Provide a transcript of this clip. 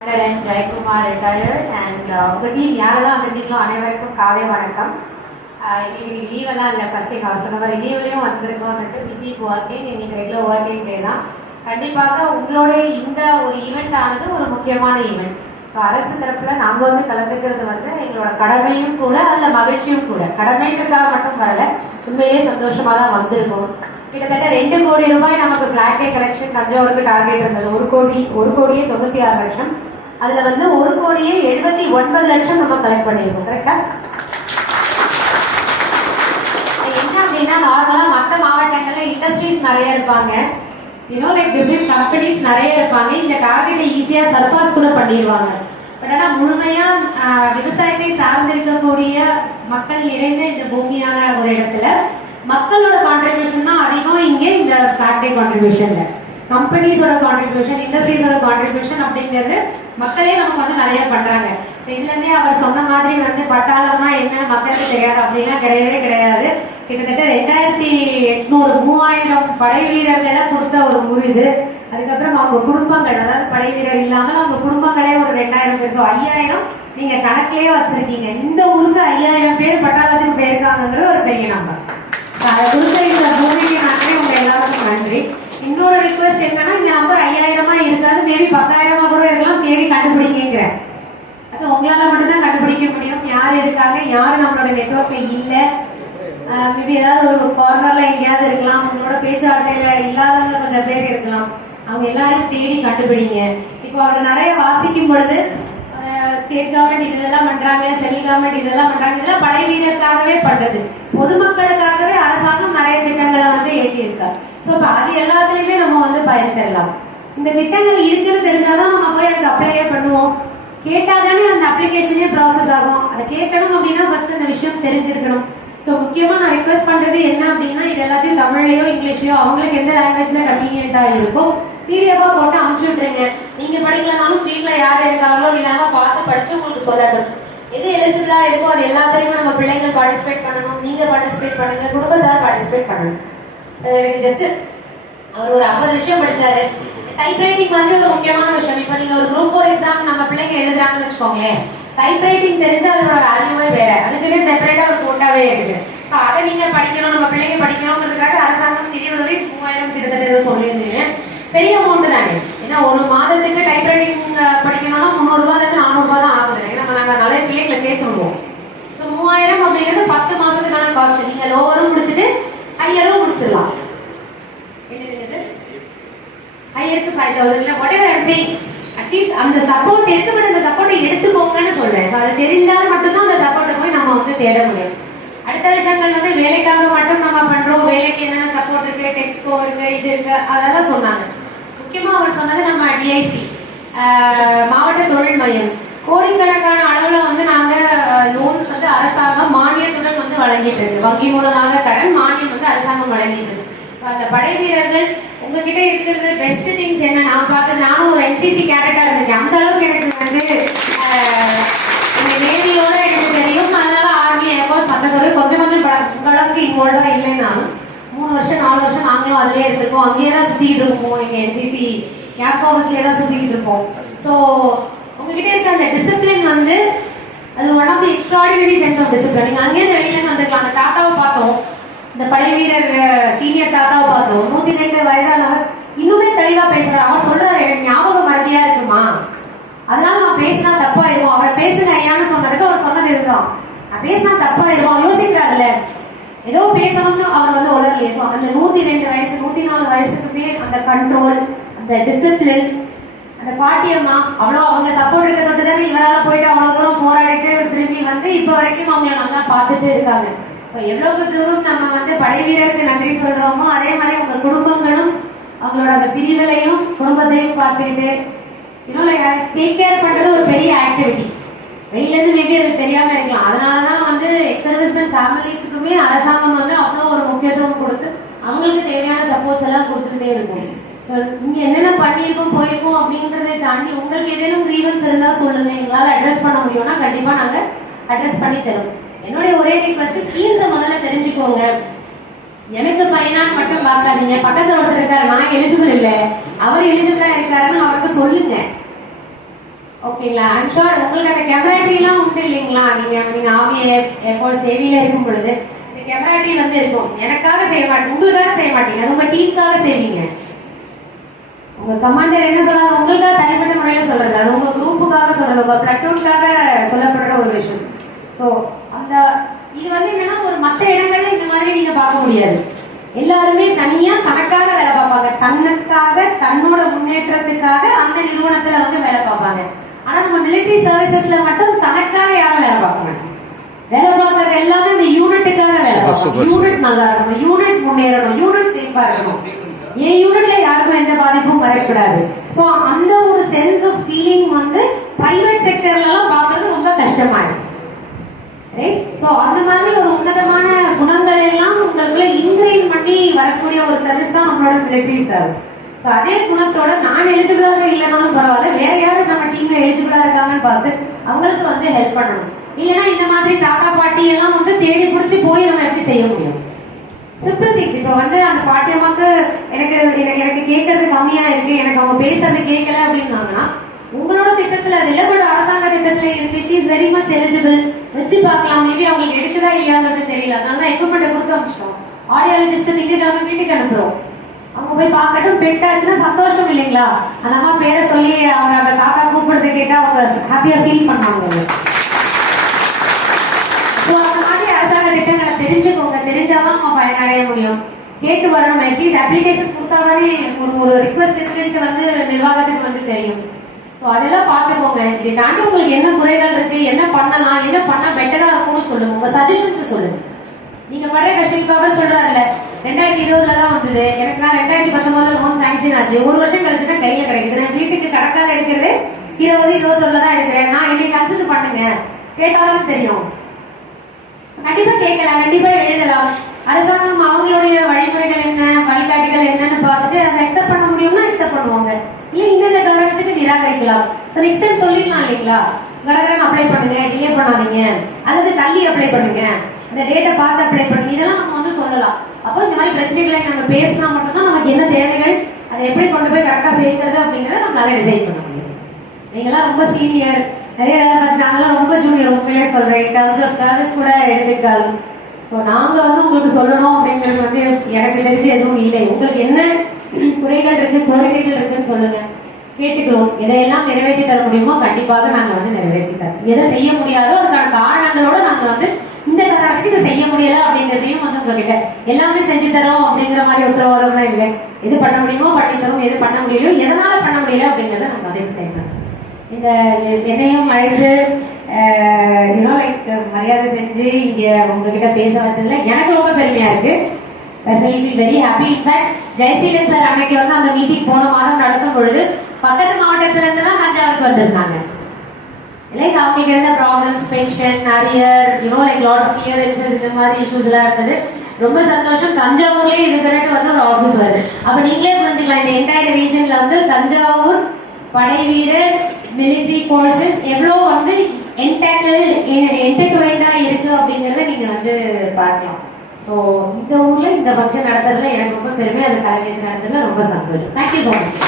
Jaikumar retired and உங்கள் team யாரெல்லாம் வந்திருக்கீங்களோ அனைவருக்கும் காலை வணக்கம். இன்னைக்கு லீவெல்லாம் இல்லை, ஃபர்ஸ்ட் அவர் சொன்ன மாதிரி லீவ்லேயும் வந்திருக்கோன்ட்டு பிஜிக்கு ஒர்க்கிங், இன்னைக்கு ரெகுலர் ஒர்க்கிங் டே தான். கண்டிப்பாக உங்களுடைய இந்த ஒரு ஈவெண்ட் ஆனது ஒரு முக்கியமான ஈவெண்ட். ஸோ அரசு தரப்பில் நாங்கள் வந்து கலந்துக்கிறது வந்து எங்களோட கடமையும் கூட, அதில் மகிழ்ச்சியும் கூட. கடமைங்கிறதுக்காக மட்டும் வரல, உண்மையிலேயே சந்தோஷமாக தான் வந்திருக்கோம். கிட்டத்தட்ட 2 கோடி ரூபாய் நமக்கு பிளாக் டே கலெக்ஷன் தஞ்சாவூருக்கு டார்கெட் இருந்தது. 1 கோடியே 96 லட்சம். அதுல வந்து 1,79,00,000 நம்ம கலெக்ட் பண்ணிருக்கோம். கரெக்டா? என்ன அப்படின்னா, நார்மலா மற்ற மாவட்டங்கள்ல இண்டஸ்ட்ரீஸ் நிறைய இருப்பாங்க, லைக் டிஃபரெண்ட் கம்பெனிஸ் நிறைய இருப்பாங்க. இந்த டார்கெட்டை ஈஸியா சர்பாஸ் கூட பண்ணிடுவாங்க. பட் ஆனா முழுமையா விவசாயத்தை சார்ந்திருக்கக்கூடிய மக்கள் நிறைந்த இந்த பூமியான ஒரு இடத்துல மக்களோட கான்ட்ரிபியூஷன் தான் அதிகம். இங்கே இந்த பிளாக் டே கான்ட்ரிபியூஷன்ல கம்பெனிஸோட கான்ட்ரிபியூஷன், இண்டஸ்ட்ரீஸோட கான்ட்ரிபியூஷன் அப்படிங்கிறது மக்களே நமக்கு வந்து நிறைய பண்றாங்க. ஸோ இதுல இருந்தே அவர் சொன்ன மாதிரி வந்து பட்டாளம்னா என்ன மக்களுக்கு தெரியாது அப்படிலாம் கிடையவே கிடையாது. கிட்டத்தட்ட 2,800 படை வீரர்களை கொடுத்த ஒரு ஊர் இது. அதுக்கப்புறம் அவங்க குடும்பங்கள், அதாவது படை வீரர் இல்லாமல் அவங்க குடும்பங்களே ஒரு 2,000 பேர். ஸோ 5,000 நீங்க கணக்கிலேயே வச்சிருக்கீங்க. இந்த ஊருக்கு 5,000 பேர் பட்டாளத்துக்கு போயிருக்காங்கிறது ஒரு பெரிய நம்பர். அதை கொடுத்த இந்த பூமிக்கு நன்றி, உங்க எல்லாருக்கும் நன்றி. இன்னொரு ரிக்வெஸ்ட் என்னன்னா, இந்த நம்பர் 5,000 இருக்காது, மேபி 10,000 கூட இருக்கலாம். தேடி கண்டுபிடிக்கிற அது உங்களால மட்டும்தான் கண்டுபிடிக்க முடியும். யாரு இருக்காங்க, யாரு நம்மளோட நெட்வொர்க்ல இல்ல, மேபி ஏதாவது ஒரு கார்னர்ல எங்கேயாவது இருக்கலாம். உங்களோட பேச்சுவார்த்தையில இல்லாதவங்க கொஞ்சம் பேர் இருக்கலாம். அவங்க எல்லாரையும் தேடி கண்டுபிடிங்க. இப்போ அவர் நிறைய வாசிக்கும் பொழுது ஸ்டேட் கவர்மெண்ட் இதெல்லாம் பண்றாங்க, சென்ட்ரல் கவர்மெண்ட் இதெல்லாம் பண்றாங்க. இதெல்லாம் படை வீரருக்காகவே பண்றது, பொதுமக்களுக்காகவே அரசாங்கம் நிறைய திட்டங்களை வந்து ஏற்றியிருக்காரு. ஸோ அது எல்லாத்துலயுமே நம்ம வந்து பயன்பெறலாம். இந்த திட்டங்கள் இருக்குன்னு தெரிஞ்சாதான் நம்ம போய் அதுக்கு அப்ளையே பண்ணுவோம். கேட்டாதானே அந்த அப்ளிகேஷனே ப்ராசஸ் ஆகும். அதை கேட்கணும் அப்படின்னா ஃபர்ஸ்ட் அந்த விஷயம் தெரிஞ்சிருக்கணும். ஸோ முக்கியமா நான் ரிக்வெஸ்ட் பண்றது என்ன அப்படின்னா, இது எல்லாத்தையும் தமிழ்லயோ இங்கிலீஷ்லயோ அவங்களுக்கு எந்த லாங்குவேஜ்ல கன்வீனியன்டா இருக்கும் பிடிஎஃபா போட்டு அனுப்பிச்சு விட்டுருங்க. நீங்க படிக்கலனாலும் வீட்டுல யாரு இருக்காங்களோ இல்லாம பார்த்து படிச்சு உங்களுக்கு சொல்லட்டும். எது எலிஜிபிளா இருக்கோ அது எல்லாத்தையுமே நம்ம பிள்ளைங்க பார்ட்டிசிபேட் பண்ணணும். நீங்க பார்ட்டிசிபேட் பண்ணுங்க, குடும்பத்தார் பார்ட்டிசிபேட் பண்ணணும். எனக்கு ஜஸ்ட் அவர் ஒரு 50 விஷயம் படிச்சாரு. டைப் ரைட்டிங் மாதிரி ஒரு முக்கியமான விஷயம். இப்ப நீங்க ஒரு குரூப் 4 எக்ஸாம் நம்ம பிள்ளைங்க எழுதுறாங்கன்னு வச்சுக்கோங்களேன், டைப் ரைட்டிங் தெரிஞ்சா அதோட வேல்யூவே வேற, அதுக்குன்னே செப்பரேட்டா ஒரு கோட்டாவே இருக்கு. ஸோ அதை நீங்க படிக்கணும், நம்ம பிள்ளைங்க படிக்கணுங்கிறதுக்காக அரசாங்கம் நிதி உதவி 3,000 கிட்டத்தட்ட ஏதோ சொல்லியிருந்தீங்க. பெரிய அமௌண்ட் தானே. ஏன்னா ஒரு மாதத்துக்கு டைப் ரைட்டிங் படிக்கணும்னா 300 400 ரூபாய் தான் ஆகுது. ஏன்னா நாங்க நிறைய பிள்ளைங்களை சேர்த்துருவோம். ஸோ 3,000 அப்படிங்கிறது 10 மாசத்துக்கான காஸ்ட். நீங்க லோவரும் முடிச்சுட்டு ஹையரும் முடிச்சிடலாம். என்னதுங்க சார்? ஹையருக்கு 5,000 whatever I'm saying, அட்லீஸ்ட் அந்த சப்போர்ட் இருக்கு. பட் அந்த சப்போர்ட்டை எடுத்துக்கோங்கன்னு சொல்றேன். ஸோ அது தெரிஞ்சாலும் மட்டும்தான் அந்த சப்போர்ட்டை போய் நம்ம வந்து தேட முடியும். அடுத்த விஷயங்கள் வந்து வேலைக்காக மட்டும் நம்ம பண்றோம், வேலைக்கு என்னென்ன சப்போர்ட் இருக்கு, டெக்ஸ்கோ இருக்கு, இது இருக்கு, அதெல்லாம் சொன்னாங்க. முக்கியமா அவர் சொன்னது நம்ம டிஐசி மாவட்ட தொழில் மையம் கோடிக்கணக்கான அளவுல வந்து நாங்க லோன்ஸ் வந்து அரசாங்கம் மானியத்துடன் வந்து வழங்கிட்டு இருக்கு. வங்கி மூலமாக கடன் மானியம் வந்து அரசாங்கம் வழங்கிட்டு இருக்கு. ஸோ அந்த படை வீரர்கள் உங்ககிட்ட இருக்கிறது பெஸ்ட் திங்ஸ் என்ன நான் பார்த்து, நானும் ஒரு என்சிசி கேரக்டா இருந்திருக்கேன். அந்த அளவுக்கு எனக்கு வந்து நேவியோட எனக்கு தெரியும். அதனால ஆர்மி ஏர்ஃபோர்ஸ் மற்றதோட கொஞ்சம் அளவுக்கு இன்வால்வா இல்லைன்னாலும் 3 வருஷம் 4 வருஷம் நாங்களும் அதிலே இருந்திருக்கோம். அங்கேயே தான் சுத்திக்கிட்டு இருப்போம். எங்க என்சிசி கேம்ப் ஆஃபீஸ்லேயே தான் சுத்திக்கிட்டு இருப்போம். ஸோ உங்ககிட்ட இருக்க அந்த டிசிப்ளின் வந்து அது one of the extraordinary sense of discipline. நீங்க அங்கேயே வெளியில வந்துருக்கலாம். அந்த தாத்தாவை பார்த்தோம், இந்த படை வீரர் சீனியர் தாத்தாவை பார்த்தோம். 102 வயதானவர் இன்னுமே தெளிவா பேசுறாரு. அவர் சொல்றாரு, எனக்கு ஞாபகம் மறதியா இருக்குமா, அதனால நான் பேசினா தப்பாயிருவோம். அவர் பேசுங்க ஐயான்னு சொன்னதுக்கு அவர் சொன்னது இதுதான், நான் பேசினா தப்பாயிருவோம். யோசிக்கிறாருல்ல, ஏதோ பேசணும்னு அவர் வந்து உலர்லையே. ஸோ அந்த 102 வயசு 104 வயசுக்குமே அந்த கண்ட்ரோல், அந்த டிசிப்ளின், அந்த பாட்டியம்மா அவ்வளோ அவங்க சப்போர்ட் இருக்க தொட்டு தானே இவரால் போயிட்டு அவ்வளோ தூரம் போராடிட்டு திரும்பி வந்து இப்போ வரைக்கும் அவங்கள நல்லா பார்த்துட்டு இருக்காங்க. ஸோ எவ்வளவுக்கு தூரம் நம்ம வந்து படை வீரருக்கு நன்றி சொல்றோமோ அதே மாதிரி உங்க குடும்பங்களும் அவங்களோட அந்த பிரிவுகளையும் குடும்பத்தையும் பார்த்துக்கிட்டு டேக் கேர் பண்றது ஒரு பெரிய ஆக்டிவிட்டி. வெளியில இருந்து மேபி அது தெரியாம இருக்கலாம். அதனாலதான் வந்து எக்ஸ் சர்வீஸ்மேன் ஃபேமிலிஸுக்குமே அரசாங்கம் வந்து அவ்வளோ ஒரு முக்கியத்துவம் கொடுத்து அவங்களுக்கு தேவையான சப்போர்ட்ஸ் எல்லாம் கொடுத்துக்கிட்டே இருக்கும். ஸோ இங்க என்னென்ன பண்ணியிருக்கோம் போயிருக்கோம் அப்படின்றதை தாண்டி உங்களுக்கு ஏதேனும் கிரீவன்ஸ் இருந்தா சொல்லுங்க, எங்களால் அட்ரஸ் பண்ண முடியும்னா கண்டிப்பா நாங்க அட்ரஸ் பண்ணி தரோம். என்னுடைய ஒரே ரிக்வெஸ்ட், ஸ்கீம்ஸை முதல்ல தெரிஞ்சுக்கோங்க. எனக்கு பையனான்னு மட்டும் பார்க்காதீங்க. பக்கத்துல ஒருத்தர் இருக்காரு, நான் எலிஜிபிள் இல்லை, அவர் எலிஜிபிளா இருக்காருன்னு அவருக்கு சொல்லுங்க. ஓகேங்களா? ஐம் ஷூர் உங்களுக்கு அந்த கெமராட்டி எல்லாம் உண்டு இல்லைங்களா? நீங்க ஆர்மி ஏர்ஃபோர்ஸ் நேவில இருக்கும் பொழுது இந்த கெமராட்டி வந்து இருக்கும். எனக்காக செய்ய மாட்டேன், உங்களுக்காக செய்ய மாட்டீங்க, அது உங்க டீமுக்காக செய்வீங்க. உங்க கமாண்டர் என்ன சொல்றாங்க உங்களுக்காக தனிப்பட்ட முறையில சொல்றது, அது உங்க குரூப்புக்காக சொல்றது, உங்க பிளட்டூனுக்காக சொல்லப்படுற ஒரு விஷயம். சோ அந்த இது வந்து என்னன்னா ஒரு மற்ற இடங்கள்ல இந்த மாதிரி நீங்க பார்க்க முடியாது. எல்லாருமே தனியா தனக்காக வேலை பார்ப்பாங்க, தன்னுக்காக தன்னோட முன்னேற்றத்துக்காக அந்த நிறுவனத்துல வந்து வேலை பார்ப்பாங்க. ஆனா நம்ம மிலிட்டரி சர்வீசஸ்ல மட்டும் தனக்காக யாரும் வேலை பார்க்க மாட்டாங்க. வேலை பார்க்கறது எல்லாமே இந்த யூனிட்டுக்காக வேலை பார்ப்பாங்க. யூனிட் நல்லா இருக்கணும், யூனிட் முன்னேறணும், யூனிட் சேஃபா இருக்கணும், என் யூனிட்ல யாருக்கும் எந்த பாதிப்பும் வரக்கூடாது. சோ அந்த ஒரு சென்ஸ் ஆஃப் ஃபீலிங் வந்து பிரைவேட் செக்டர்ல எல்லாம் பார்க்கறது ரொம்ப கஷ்டமா இருக்கு. சோ அந்த மாதிரி ஒரு உன்னதமான குணங்கள் எல்லாம் உங்களுக்குள்ள இன்கிரைன் பண்ணி வரக்கூடிய ஒரு சர்வீஸ் தான் நம்மளோட மிலிட்டரி சர்வீஸ். சோ அதே குணத்தோட நான் எலிஜிபிளாக இல்லைனாலும் பரவாயில்ல, வேற யாரும் நம்ம டீம்ல எலிஜிபிளா இருக்காங்கன்னு பார்த்து அவங்களுக்கு வந்து ஹெல்ப் பண்ணணும். இல்லைன்னா இந்த மாதிரி தாத்தா பாட்டி எல்லாம் வந்து தேடி பிடிச்சி போய் நம்ம எப்படி செய்ய முடியும்? Simple things. இப்ப வந்து அந்த பாட்டியம்மாக்கு எனக்கு கேட்கறது கம்மியா இருக்கு, எனக்கு அவங்க பேசுறது கேட்கல அப்படின்னாங்கன்னா உங்களோட திட்டத்துல அது இல்ல, பட் அரசாங்க திட்டத்துல இருக்கு, she is very much eligible, வச்சு பார்க்கலாம். மேபி அவங்களுக்கு எடுக்குதா இல்லையான்னு தெரியல, அதனால எக்யூப்மெண்ட் கொடுத்து அனுப்பிச்சிட்டோம். ஆடியாலஜிஸ்ட் திங்கக்கிழமை வீட்டுக்கு அனுப்புறோம், அவங்க போய் பார்க்கட்டும். பெட் ஆச்சுன்னா சந்தோஷம் இல்லைங்களா? அந்த அம்மா பேரை சொல்லி அவங்க அந்த தாத்தா கூப்பிடுறத கேட்டா அவங்க ஹாப்பியா ஃபீல் பண்ணுவாங்க. அந்த மாதிரி அரசாங்க திட்டங்களை தெரிஞ்சுக்கோங்க, தெரிஞ்சாதான் நம்ம பயனடைய முடியும். கேட்டு வரணும், அட்லீஸ்ட் அப்ளிகேஷன் கொடுத்தாவே ஒரு ரிக்வெஸ்ட் இருக்குன்னு வந்து நிர்வாகத்துக்கு வந்து தெரியும். ஸோ அதெல்லாம் பார்த்துக்கோங்க. இதை தாண்டி உங்களுக்கு என்ன குறைகள் இருக்கு, என்ன பண்ணலாம், என்ன பண்ணா பெட்டரா இருக்கும்னு சொல்லுங்க, உங்க சஜஷன்ஸ் சொல்லுங்க. நீங்க படுற கஷ்டம் இப்ப சொல்றாருல 2020 தான் வந்தது, எனக்கு நான் 2019 லோன் சாங்ஷன் ஆச்சு, ஒரு வருஷம் கழிச்சுதான் கையில கிடைக்குது. நான் வீட்டுக்கு கடக்கால எடுக்கிறது 2021 தான் எடுக்கிறேன். நான் என்னை கன்சிடர் பண்ணுங்க, கேட்டாலும் தெரியும். கண்டிப்பா கேட்கலாம், கண்டிப்பா எழுதலாம். அரசாங்கம் அவங்களுடைய வழிமுறைகள் என்ன, வழிகாட்டிகள் என்னன்னு பார்த்துட்டு அதை அக்செப்ட் பண்ண முடியும்னா அக்செப்ட் பண்ணுவாங்க, இல்ல இந்த காரணத்துக்கு நிராகரிக்கலாம். நெக்ஸ்ட் டைம் சொல்லிடலாம் இல்லைங்களா, கடகரன் அப்ளை பண்ணுங்க, டிலே பண்ணாதீங்க, அல்லது தள்ளி அப்ளை பண்ணுங்க, இந்த டேட்டை பார்த்து அப்ளை பண்ணுங்க, இதெல்லாம் நம்ம வந்து சொல்லலாம். அப்போ இந்த மாதிரி பிரச்சனைகளை நம்ம பேசினா மட்டும்தான் நமக்கு என்ன தேவைகள், அதை எப்படி கொண்டு போய் கரெக்டா சேர்க்கிறது அப்படிங்கறத நம்மளால டிசைட் பண்ண முடியும். நீங்களாம் ரொம்ப சீனியர், நிறைய நாங்களாம் ரொம்ப ஜூனியர், உண்மையிலே சொல்றேன். இன் டர்ம்ஸ் ஆஃப் சர்வீஸ் கூட எடுத்துக்கிட்டாலும் ஸோ நாங்க வந்து உங்களுக்கு சொல்லணும் அப்படிங்கிறது வந்து எனக்கு தெரிஞ்சு எதுவும் இல்லை. உங்களுக்கு என்ன குறைகள் இருக்கு, கோரிக்கைகள் இருக்குன்னு சொல்லுங்க, கேட்டுக்கிறோம். எதையெல்லாம் நிறைவேற்றி தர முடியுமோ கண்டிப்பாக நாங்க வந்து நிறைவேற்றி தரோம். எதை செய்ய முடியாதோ அதுக்கான காரணங்களோட நாங்க வந்து இந்த காரணத்துக்கு இதை செய்ய முடியல அப்படிங்கிறதையும் வந்து உங்ககிட்ட எல்லாமே செஞ்சு தரோம் அப்படிங்கிற மாதிரி உத்தரவாதம்லாம் இல்லை. எது பண்ண முடியுமோ பண்ணி தரோம், எது பண்ண முடியலையோ எதனால பண்ண முடியல அப்படிங்கிறத நாங்க அதை எக்ஸ்பிளைன் பண்றோம். இந்த என்னையும் அழைத்து லைக் மரியாதை செஞ்சு இங்க உங்ககிட்ட பேச வச்சதுல எனக்கு ரொம்ப பெருமையா இருக்கு. Very happy. In fact Jayaseelan sir அன்னைக்கு வந்து அந்த மீட்டிங் போன மாதம் நடத்தும் பொழுது பக்கத்து மாவட்டத்துல இருந்து எல்லாம் தஞ்சாவூருக்கு வந்திருந்தாங்க. லைக் அவங்களுக்கு இருந்த problems, pension, arrear, like lot of clearances, இந்த மாதிரி இஷ்யூஸ் எல்லாம் இருந்தது. ரொம்ப சந்தோஷம். தஞ்சாவூர்லயே இதுக்கு வந்து ஒரு ஆபீஸ் வருது. அப்ப நீங்களே புரிஞ்சுக்கலாம் இந்த என்டையர் ரீஜன்ல வந்து தஞ்சாவூர் படை வீரர் மிலிட்டரி போர்சஸ் எவ்வளவு வந்து என்டெக்வைண்டா இருக்கு அப்படிங்கறத நீங்க வந்து பார்க்கலாம். ஸோ இந்த ஊர்ல இந்த ஃபங்க்ஷன் நடத்துறதுல எனக்கு ரொம்ப பெருமை, அது தலைமையேற்று நடத்துறதுல ரொம்ப சந்தோஷம். Thank you so much.